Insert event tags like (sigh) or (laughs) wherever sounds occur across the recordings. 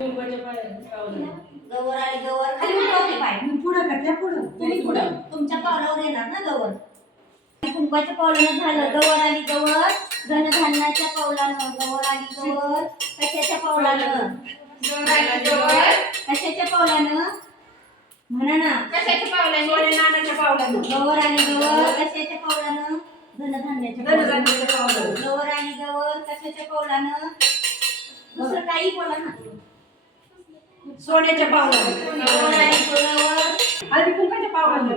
गवर आणि गवर. खाली उठवते पाय पुढं का त्या पुढं. तुम्ही पुढं. तुमच्या पावलावर येणार ना गवर. कुंकवाच्या पावलानं झालं गवर आली गवर. धनधान्याच्या पावलानं गवर आली गवर. कशाच्या पावलानं? कशाच्या पावलानं? म्हणा ना. कशाच्या पावलाने? नानाच्या पावलानं. गवर आणि गवर. कशाच्या पावलानं? धनधान्याच्या धनधान्याच्या पावलानं पावलानं. गवर आणि गवर. कशाच्या पावलानं? दुसरं काही बोला ना. सोन्याच्या हळदी कुंकाच्या पावलाने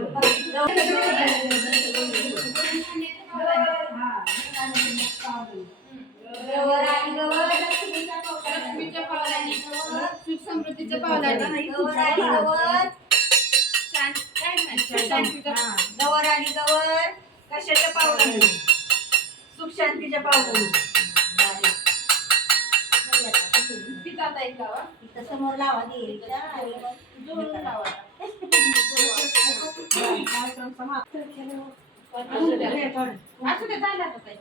सुख समृद्धीच्या पावलाने गवर गवर कशाच्या सुख शांतीच्या इथं समोर लावा देवीच्या आणि मग जोडून लावा कार्यक्रम समाप्त असू द्या असू द्या झाला आता ताई.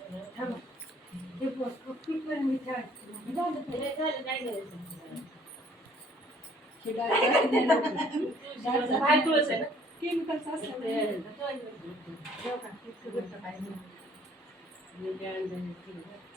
झालं नाही गरज. चांगली असते पावलं घरात उठवलेली तिच्या पावलं तिची घरात पावला उठली आपल्या घरात अहो आमच्या मोठ्या काळात अच्छा अच्छा हा ओके, ओके. असं ना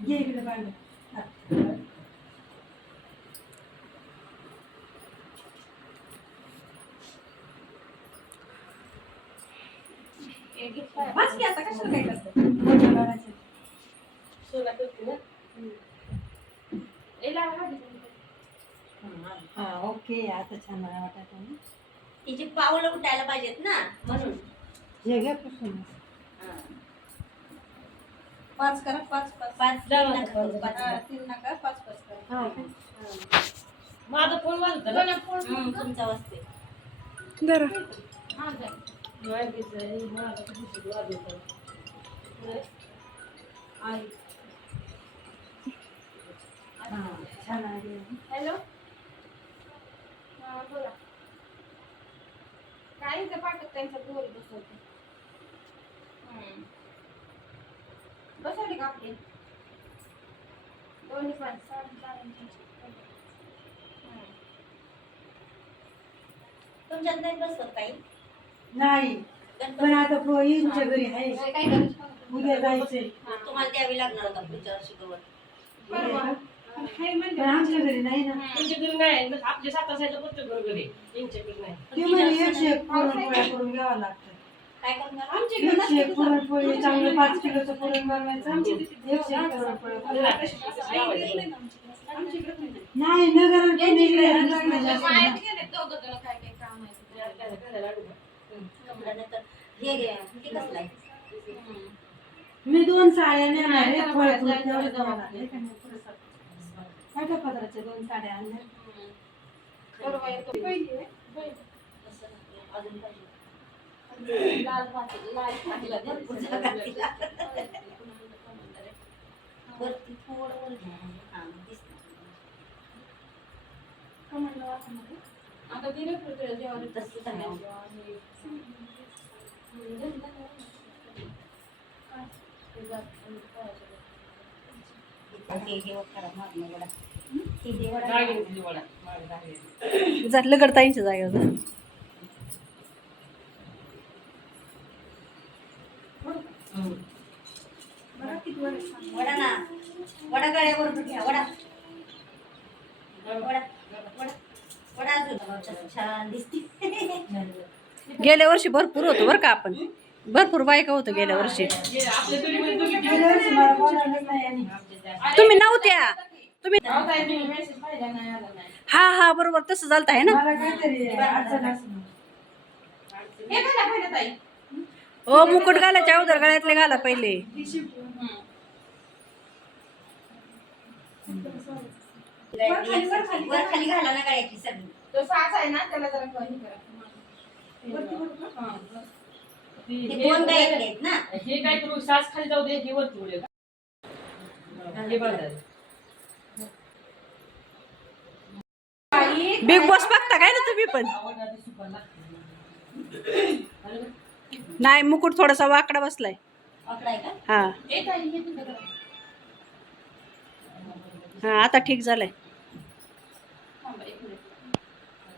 घे इकडे पाणी. बस की आता कशाला काय करतो मोठ्या बाळाचं. हा ओके आता छान मला वाटत तिची पावलं उठायला पाहिजेत ना म्हणून हे घ्या पुसून. हा. पाच करा पाच पाच पाच तीन नका करू, पाच हा, करा. तीन नका पाच पाच करा हा. माझा फ़ोन वाजतो फ़ोन हम्म, तुमचा वाजते हा जा. आई. हा, छान आहे. हॅलो हा बोला काय इथं त्यांचा गोल बसवते बसवली का आपली. दोन्ही पण. तुमच्यात नाही बसत काही नाही. पण आता पोईंच्या घरी आहे. काय काय करायचं? उद्या जायचंय. तुम्हाला द्यावी लागणार होता पुढच्या वर्षी. पण आमच्या घरी नाही ना. त्यांच्या घरी नाही. आपल्या सात असायचं घरी नाही. ते एकशे एक पुरणपोळ्या करून घ्यावं लागतं काय करणार? एकशे एक पुरणपोळी चांगलं पाच किलोचं पुरण बनवायचं. नाही नगर हे मी दोन साड्या नेणार आहे दोन साड्या आणल्या वरती थोडं वर घ्या. हा. आता दिले जेवण. जातलं करताईंच्या जागेवर वडा ना वडा घ्या. वडा. वडा. वडा. वडा अजून. छान दिसते. गेल्या वर्षी भरपूर होतो बरं का आपण. भरपूर बायका होतो गेल्या वर्षी. तुम्ही नव्हत्या. तुम्ही मेसेज पाहिला नाही आला नाही हा हा बरोबर. तसं चालत आहे ना. हे मुकुट घालायच्या अगोदर गळ्यातले घाला पहिले. वर खाली, वर खाली. वर खाली घाला ना सगळी. तो आहे ना त्याला जरा कमी करा. वरती वर का? हा. ते दोन गळ्यातले आहेत ना. हे काय करू सास खाली जाऊ दे हे वरती उडेल हे बिग बॉस बघता काय ना तुम्ही पण? लागतं. नाही मुकुट थोडासा वाकडा बसलाय. का? हा. ए ताई, हे तुझं करा. हा आता ठीक झालंय थांबा, एक मिनिट. हा, हे बघा, एक हात माझा. पिना नसल्या तर तसंच पॅक करा. असं बारीक छान वाटतं.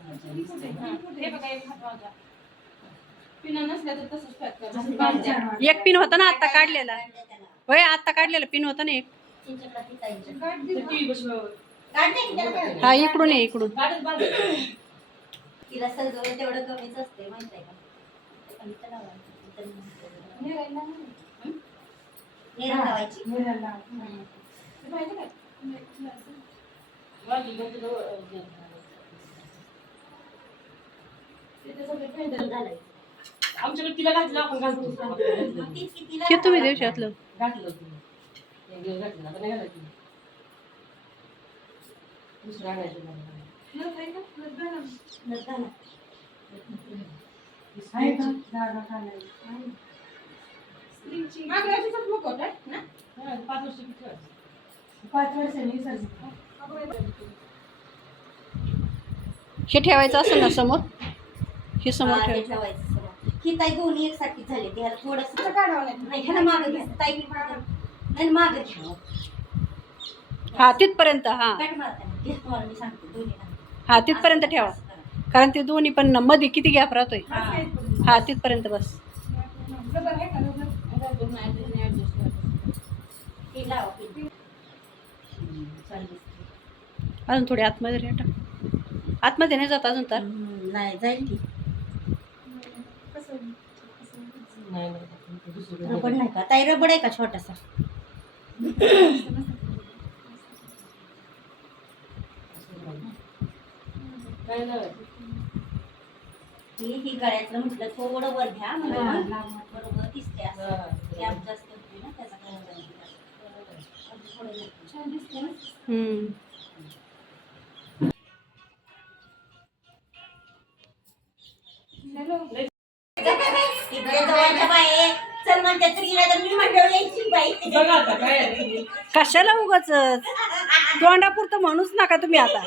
एक पिन होता ना आता काढलेला. होय आता काढलेला पिन होता ना एक? हा इकडून ये इकडून. तिला सजवलं तेवढं कमीच असते माहीत आहे का पण इथं लावायचं. इथं नाही. निरायला नाही. नेरं लावायची मिळाला. ते सगळे पेंडल घालायचं. आमच्याकडे तिला घातलं आपण घालतो हे तुम्ही घातलं घातलं आता नाही घालायचं दुसरं आणायचं आहे का? जागा? हा. हे ठेवायचं असेल ना समोर हे समोर हा, ते ठेवायचं ठेवायचं समोर. ही ताई दोन्ही एकसारखी झाले त्याला थोडस असं काढावं नाही. नाही ह्याला मागं घ्या. ताई मागं नाही मागं घ्या हा. तिथपर्यंत हा. कट मारताना घ्या तुम्हाला मी सांगते दोन्ही हा तिथपर्यंत ठेवा. कारण ते दोन्ही पण मध्ये किती गॅप राहतोय. हा. तिथपर्यंत बस. ते. ही ही. चालेल. अजून थोडी आतमध्ये रेटा. आतमध्ये नाही जात अजून तर? हम्म, नाही जाईल की कसं? नाही, नाही, ते दुसरं रबड नाही का ताई रबड आहे का छोटासा. ही ही गळ्यातलं म्हटलं थोडं वर घ्या म्हणजे. बरोबर दिसते असं. गॅप जास्त होते ना त्याचा कलर. छान दिसते ना? जवळच्या बाई. चल म्हणते स्त्रीला तर मी म्हणलं यायची बाई. बघा आता काय आहे. कशाला उगाच? तोंडापुरतं म्हणूच नका तुम्ही आता.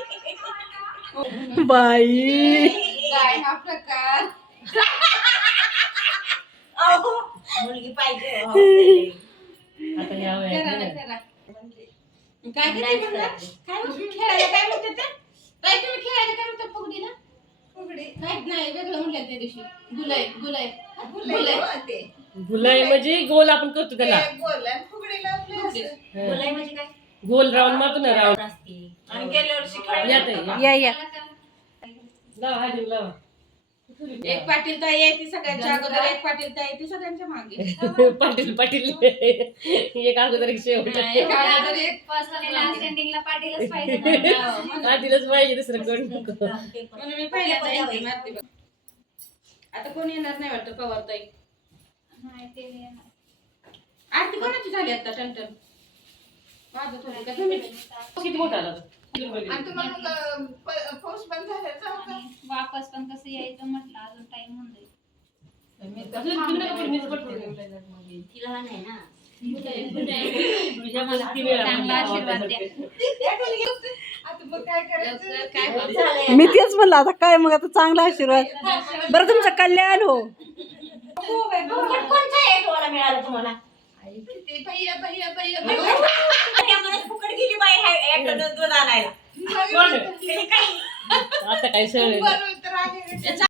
बाई. काय हा प्रकार? अहो, मुलगी पाहिजे. आता या करा वयात ना नाही. करा काय नाही. काय म्हणते? खेळायला काय म्हणते ते? काय तुम्ही खेळायला काय म्हणता फुगडी ना फुगडी. नाही नाही वेगळं म्हटलं त्या दिवशी. गुलाय गुलाय. फुललंय गुलाय हो ते. गुलाई म्हणजे गोल आपण करतो त्याला. ते गोल आणि फुगडीला आपलं असं. बोलाय म्हणजे काय? गोल राऊंड मारतो ना राऊंड. असते. आणि गेल्या वर्षी या. या. लावा. एक पाटील ताई आहे ती सगळ्यांच्या अगोदर एक पाटील ताई आहे ती सगळ्यांच्या मागे. (laughs) पाटील पाटील. एक अगोदर एक शेवट. एक अगोदर एक स्टँडिंगला पाटीलच (laughs) पाहिजे. पाटीलच पाहिजे दुसरं कोण नको. (laughs) म्हणून मी पहिल्यांदा entry मारते बघ. आता कोण येणार नाही वाटतं पवार ताई? आरती कोणाची झाली आता टनटन माझं थोडी का तुम्ही? किती मोठा आला? आणि तुम्हाला मग, अं, प- पाऊस बंद झाल्यावर जाऊ का? वापस पण कसं यायचं म्हटलं अजून टाइम होऊन जाईल. ती लहान आहे ना. (laughs) तुझ्या चांगला आशीर्वाद द्या. आता मग काय करायचं? काय होतं? झालंय मी तेच म्हणलं आता काय मग आता चांगला आशीर्वाद. (laughs) बरं तुमचं कल्याण हो. हो बाई, आहे टोला मिळाला तुम्हाला? ते भैया भैया भैया. त्यामुळे फुकट गेली बाई हाय- ऍटोनं दूध आणायला. कोण? ते काय आता काय सवय बरोबर तर आले.